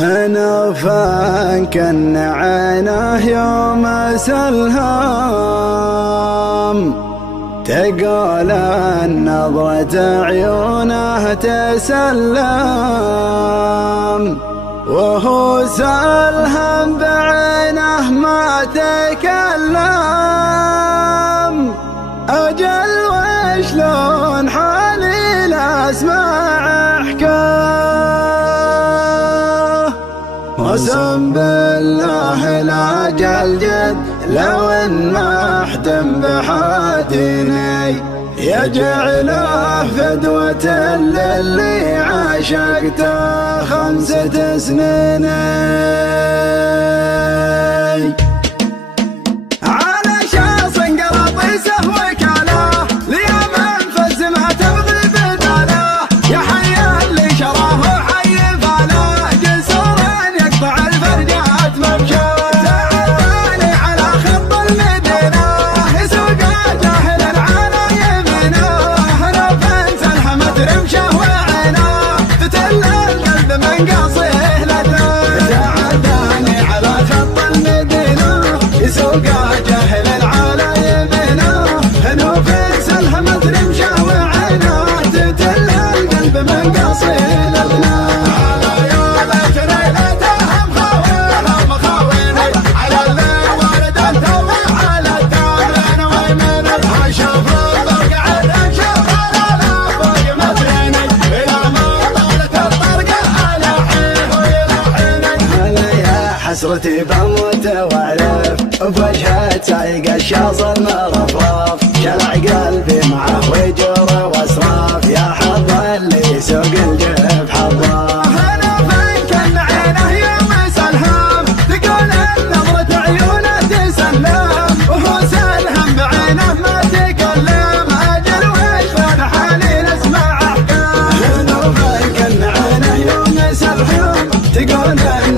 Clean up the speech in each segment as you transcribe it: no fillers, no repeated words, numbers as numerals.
هنوفا كن عينه يوم سلهام، تقول النظرة عيونه تسلم، وهو سلهم بعينه ما تكلم. أجل وشلون حالي لا اسمع حكاه، قسم بالله لا جلجل لو ان محتم بحاتيني، يجعله فدوة للي عاشقته 5 سنين. على شخص قراطيسه وكاله ليوم انفز ما تبغي بداله، يا حي اللي شراه وحي فاله، جسور يقطع الفرجات ممشاه. تعباني على خط المدينة يسوق جاهل على يمينه، نفس الحمد رمشه وعينه تتل القلب من قصيه لدنه. تعباني على خط المدينة يسوق جاهل على يمينه، نفس الحمد رمشه وعينه تتل القلب من قصيه لدنه. حسرتي بموت واعرف بوجهه سايق الشاصل مرفرف، شلع قلبي معه وجور واسراف، يا حظ اللي يسوق الجيب حظه. انا فين عينه يوم سلهام، تقول نظرة عيونه تسلم، وهو سلهم بعينه ما تكلم. اجل وش فان حالي نسمع احكام، انا فين عينه يوم سلهام، تقول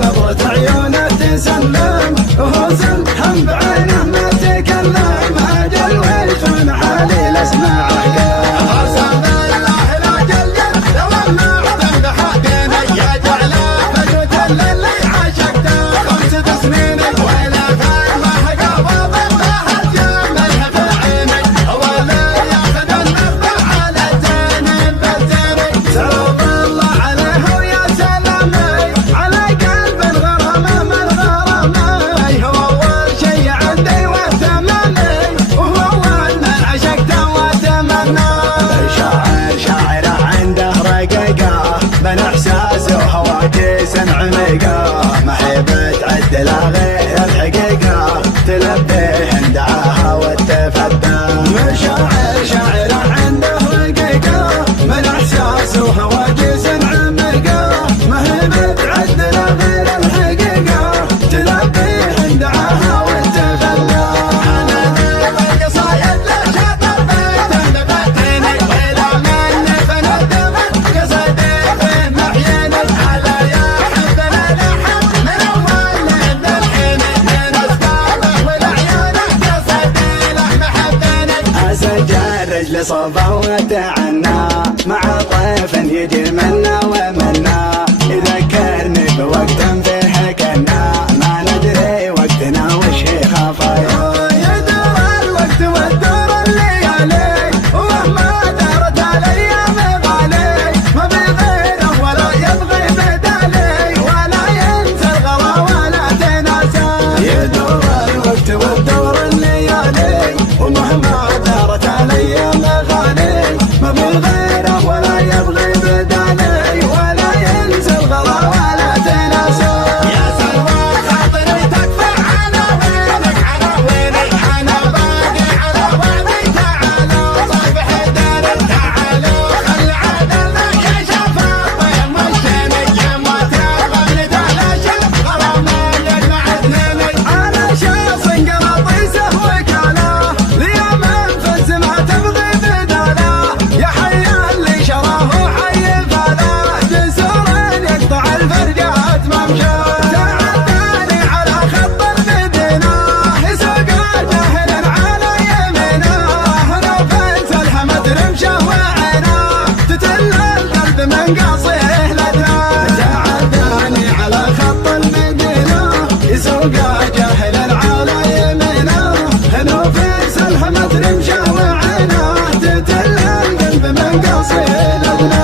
نظرة عيونه تسلم، وهو سلهم بعينه ما تكلم. اجل وش فان حالي نسمع احكام. قسم بالله لا جلجل لو ما احتم بحاتيني، يجعله فدوة للي عاشقته 5 سنين. ولا فين ما قابض الله الجمله في عيني، هو اللي ياخذ النفع على الزين بالزين. سلام الله عليه ويا سلامي على قلب الغرامه من غرامي، هو اول شي عندي واهتمامي، وهو اول من عشقته واتمناه. شاعره عنده رقيقه من احساسه وهواجس عميقه، ما هي بتعدل غير الحقيقه، تلبيه دعاها وتفدى. شاعره عنده رقيقه من احساسه وهواجس عميقه، ما هي بتعدل غير الحقيقه، تلبيه دعاها وتفدى. انا القصايد لا شاطر بيته نبتني، ولا مني فندم قصدي في معيني. على يا حبنا لحن من اول لين الحين، من اسبابه والعيونه قصدي له محبني. اسجل رجلي صوبه وتعنى مع طيف يجي منا ومنا، يذكرني بوقت فيه كنا ما ندري وقتنا وش هي خفايا. يدور الوقت وتدور الليالي، ومهما دارت الايام غالي، ما بغيره ولا يبغي بدالي، ولا ينسى الغلا ولا تناسى. يدور الوقت وتدور الليالي، ومهما دارت الايام غالي، ما بغيره ولا يبغي بدالي، ولا ينسى الغلا ولا تناسى. يا سلوى خاطري تكفى عناوينك عناويني، انا باقي على وعدي. تعالوا صافح الدار تعالوا خل عدلنا يا شفاف مشيني، يما تبغى نتلاشى غرامنا يجمع اثنيني. على شخص قراطيسه وكاله ليوم انفز ما تبغي بداله، يا حي اللي شراه وحي فاله، جسور يقطع الفرجات ممشاه. تعباني على خط المدينة يسوق جاهل على يمينه، نفس الحمد رمشه وعينه تتل القلب من قصيه لدنه. تعباني على تلقى جاهل العالي منه نوفيس الحمد رمشه وعينه تتل القلب من قصيد ابنه